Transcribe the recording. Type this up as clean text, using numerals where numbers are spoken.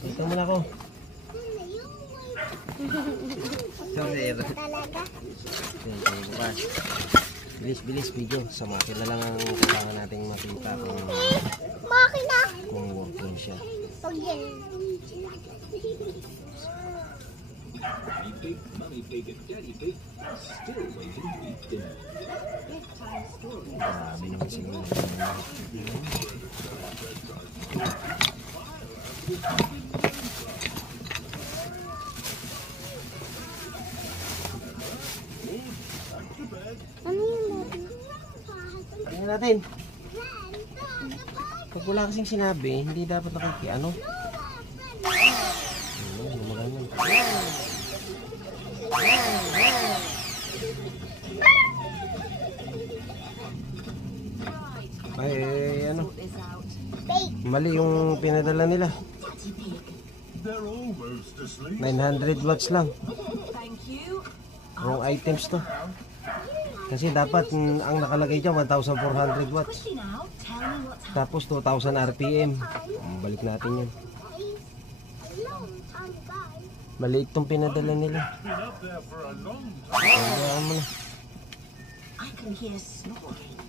Dito muna ako. Talaga? Bilis video. Sa makina lang ang kailangan nating makita kung working siya. Pag yan. Grabe naman siguro. Ano yun? Tingnan natin. Pag wala kasing sinabi, hindi dapat nakikiano. Maganon. Ay, ano? Mali yung pinadala nila. 900 watts lang. Wrong items to. Kasi dapat ang nakalagay dyan 1,400 watts. Tapos 2,000 RPM. Balik natin yun. Maliit tong pinadala nila. Kaya mo na. I can hear snoring.